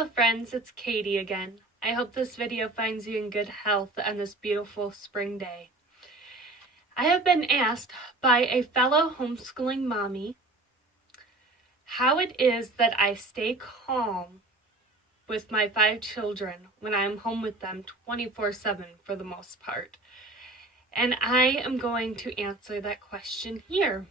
Hello friends, it's Katie again. I hope this video finds you in good health on this beautiful spring day. I have been asked by a fellow homeschooling mommy how it is that I stay calm with my 5 children when I'm home with them 24/7 for the most part. And I am going to answer that question here.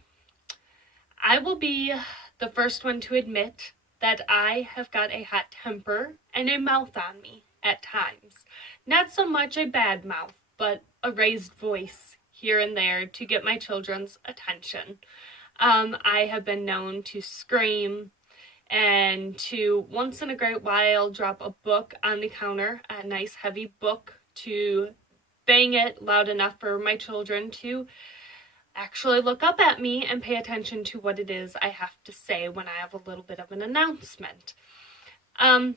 I will be the first one to admit that I have got a hot temper and a mouth on me at times. Not so much a bad mouth, but a raised voice here and there to get my children's attention. I have been known to scream and to once in a great while drop a book on the counter, a nice heavy book, to bang it loud enough for my children to actually look up at me and pay attention to what it is I have to say when I have a little bit of an announcement. A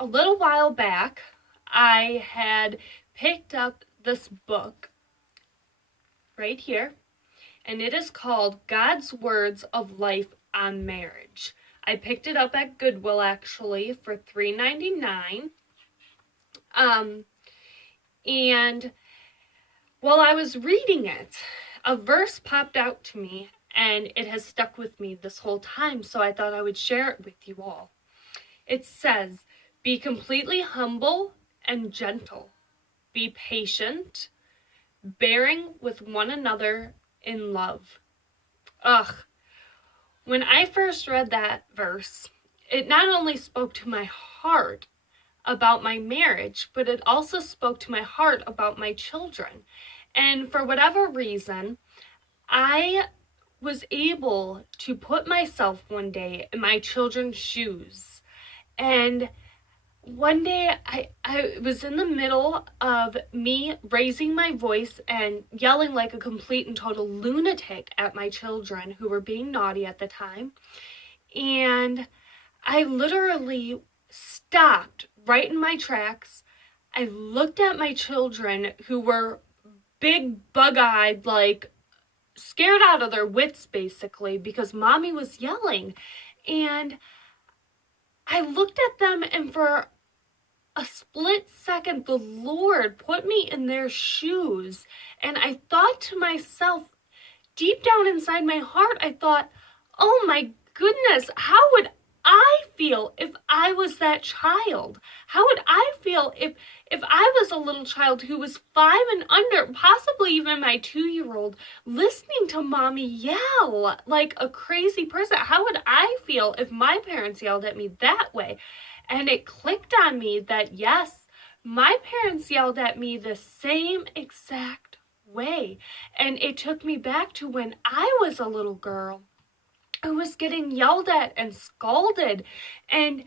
little while back, I had picked up this book right here, and it is called God's Words of Life on Marriage. I picked it up at Goodwill actually for $3.99. And while I was reading it, a verse popped out to me, and it has stuck with me this whole time, so I thought I would share it with you all. It says, "Be completely humble and gentle. Be patient, bearing with one another in love." When I first read that verse, it not only spoke to my heart about my marriage, but it also spoke to my heart about my children. And for whatever reason, I was able to put myself one day in my children's shoes. And one day I was in the middle of me raising my voice and yelling like a complete and total lunatic at my children who were being naughty at the time. And I literally stopped right in my tracks. I looked at my children who were big, bug-eyed, like scared out of their wits basically because mommy was yelling. And I looked at them, and for a split second, the Lord put me in their shoes. And I thought to myself, deep down inside my heart, I thought, oh my goodness, how would I feel if I was that child? How would I feel if I was a little child who was 5 and under, possibly even my 2-year-old, listening to mommy yell like a crazy person? How would I feel if my parents yelled at me that way? And it clicked on me that yes, my parents yelled at me the same exact way. And it took me back to when I was a little girl who was getting yelled at and scolded. And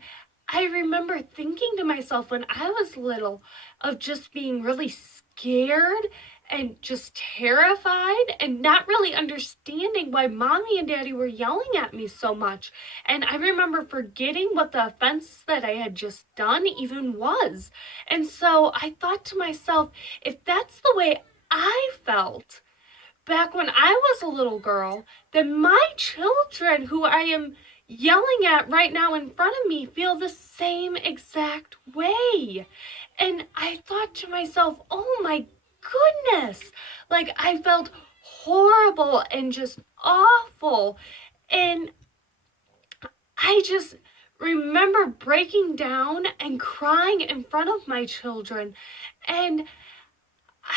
I remember thinking to myself when I was little of just being really scared and just terrified and not really understanding why mommy and daddy were yelling at me so much. And I remember forgetting what the offense that I had just done even was. And so I thought to myself, if that's the way I felt back when I was a little girl, then my children who I am yelling at right now in front of me feel the same exact way. And I thought to myself, oh my goodness, like I felt horrible and just awful. And I just remember breaking down and crying in front of my children. And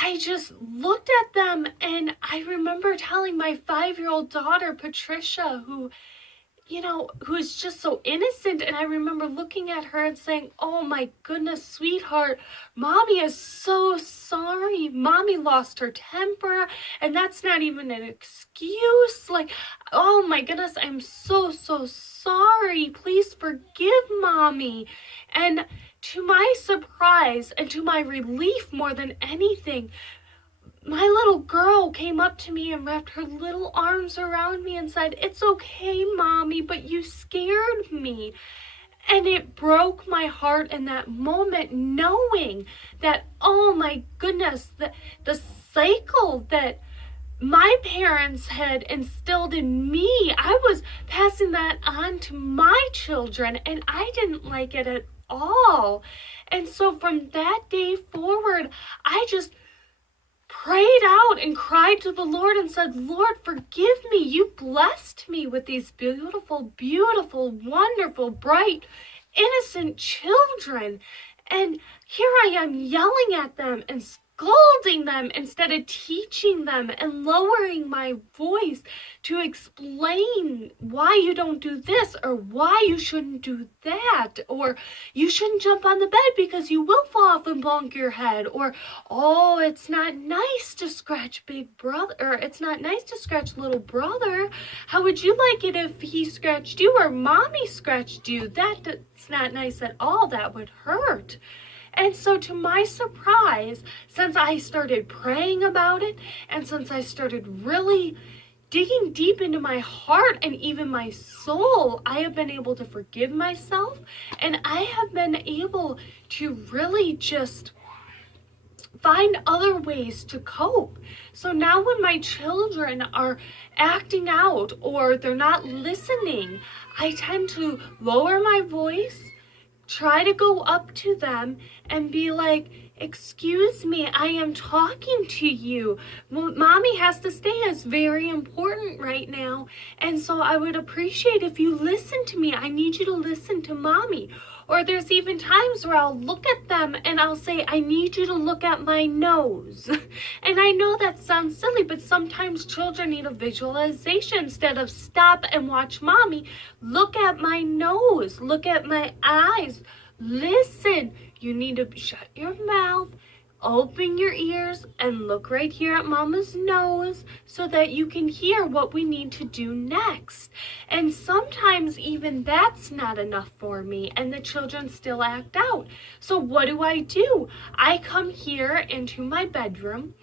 I just looked at them, and I remember telling my 5-year-old daughter, Patricia, who's just so innocent, and I remember looking at her and saying, oh my goodness, sweetheart, mommy is so sorry. Mommy lost her temper, and that's not even an excuse. Like, oh my goodness, I'm so sorry. Please forgive mommy. And to my surprise and to my relief more than anything, my little girl came up to me and wrapped her little arms around me and said, "It's okay, mommy, but you scared me." And it broke my heart in that moment, knowing that, oh my goodness, the cycle that my parents had instilled in me. I was passing that on to my children, and I didn't like it at all. And so from that day forward, I just prayed out and cried to the Lord and said, Lord, forgive me. You blessed me with these beautiful, beautiful, wonderful, bright, innocent children. And here I am yelling at them and scolding them instead of teaching them and lowering my voice to explain why you don't do this, or why you shouldn't do that, or you shouldn't jump on the bed because you will fall off and bonk your head, or oh, it's not nice to scratch big brother, or it's not nice to scratch little brother. How would you like it if he scratched you or mommy scratched you? That's not nice at all. That would hurt. And so to my surprise, since I started praying about it, and since I started really digging deep into my heart and even my soul, I have been able to forgive myself, and I have been able to really just find other ways to cope. So now when my children are acting out or they're not listening, I tend to lower my voice, try to go up to them and be like, excuse me, I am talking to you. Mommy has to stay. It's very important right now. And so I would appreciate if you listen to me. I need you to listen to mommy. Or there's even times where I'll look at them and I'll say, I need you to look at my nose. And I know that sounds silly, but sometimes children need a visualization. Instead of stop and watch mommy, look at my nose, look at my eyes, listen. You need to shut your mouth, open your ears, and look right here at mama's nose so that you can hear what we need to do next. And sometimes even that's not enough for me, and the children still act out. So what do? I come here into my bedroom.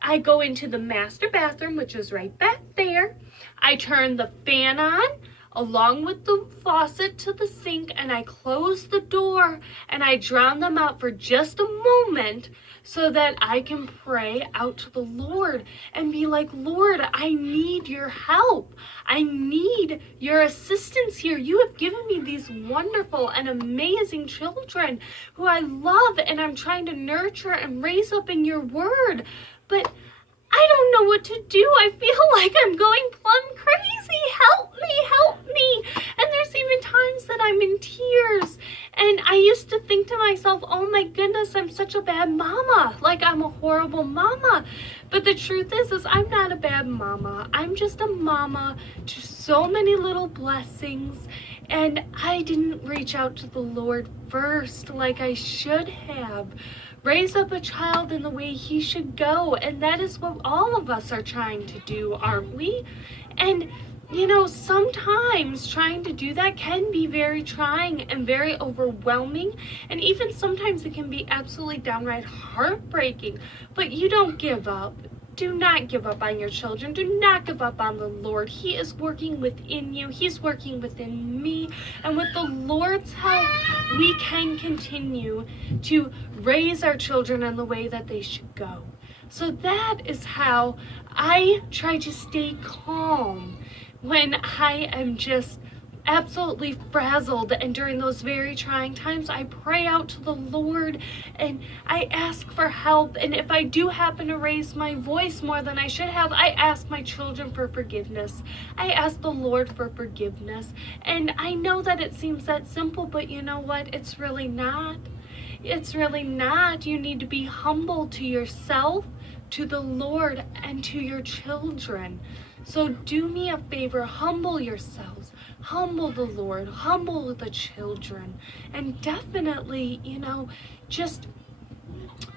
I go into the master bathroom, which is right back there. I turn the fan on along with the faucet to the sink, and I close the door and I drown them out for just a moment so that I can pray out to the Lord and be like, Lord, I need your help. I need your assistance here. You have given me these wonderful and amazing children who I love and I'm trying to nurture and raise up in your word. But I don't know what to do. I feel like I'm going plumb crazy. Help me, help me. And there's even times that I'm in tears. And I used to think to myself, oh my goodness, I'm such a bad mama. Like I'm a horrible mama. But the truth is I'm not a bad mama. I'm just a mama to so many little blessings. And I didn't reach out to the Lord first like I should have. Raise up a child in the way he should go. And that is what all of us are trying to do, aren't we? And, you know, sometimes trying to do that can be very trying and very overwhelming. And even sometimes it can be absolutely downright heartbreaking. But you don't give up. Do not give up on your children. Do not give up on the Lord. He is working within you. He's working within me. And with the Lord's help, we can continue to raise our children in the way that they should go. So that is how I try to stay calm when I am just absolutely frazzled, and during those very trying times I pray out to the Lord and I ask for help. And if I do happen to raise my voice more than I should have, I ask my children for forgiveness. I ask the Lord for forgiveness. And I know that it seems that simple, but you know what? It's really not. It's really not. You need to be humble to yourself, to the Lord, and to your children. So do me a favor, humble yourselves, humble the Lord, humble the children, and definitely, you know, just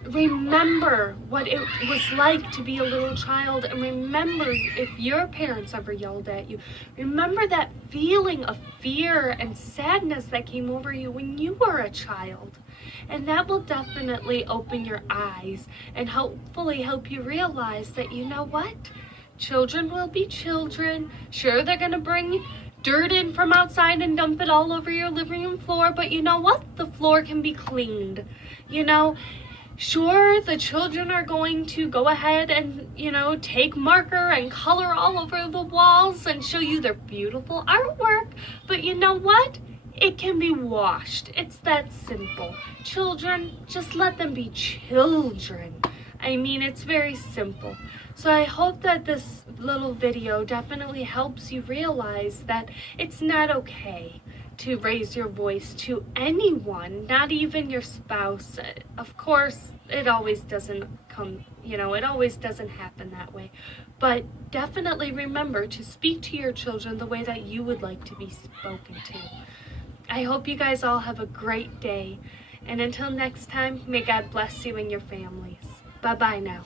remember what it was like to be a little child, and remember if your parents ever yelled at you, remember that feeling of fear and sadness that came over you when you were a child. And that will definitely open your eyes and hopefully help you realize that, you know what? Children will be children. Sure, they're going to bring dirt in from outside and dump it all over your living room floor, but you know what? The floor can be cleaned. You know, Sure, the children are going to go ahead and, take marker and color all over the walls and show you their beautiful artwork, but you know what? It can be washed. It's that simple. Children, just let them be children. I mean, it's very simple. So I hope that this little video definitely helps you realize that it's not okay to raise your voice to anyone, not even your spouse. Of course, it always doesn't come, it always doesn't happen that way. But definitely remember to speak to your children the way that you would like to be spoken to. I hope you guys all have a great day. And until next time, may God bless you and your families. Bye-bye now.